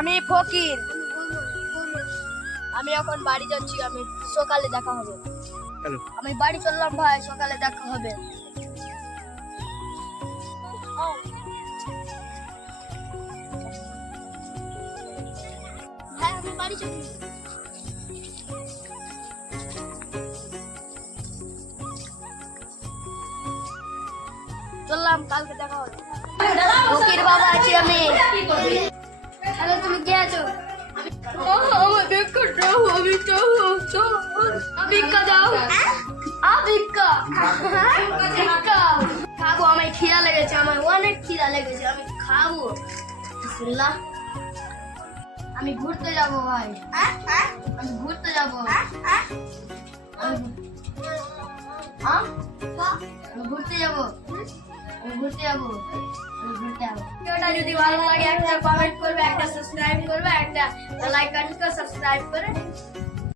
আমি ফকির। আমি এখন বাড়ি যাচ্ছি আমি সকালে দেখা হবে। আমি বাড়ি চললাম ভাই সকালে দেখা হবে। ভাই আমি বাড়ি চলি চললাম কালকে দেখা হবে। ফকির বাবা আছি আমি। খাব আমার খিদা লেগেছে আমার অনেক খিদা লেগেছে, আমি খাব। বিসমিল্লাহ। আমি ঘুরতে যাব, ভাই। আমি ঘুরতে যাব। আমি? ঘুরতে যাব। আমি ঘুরতে যাব। আমি ঘুরতে যাব। ভিডিওটা যদি ভালো লাগে একটা কমেন্ট করবে, একটা সাবস্ক্রাইব করবে। একটা লাইক করবে সাবস্ক্রাইব করে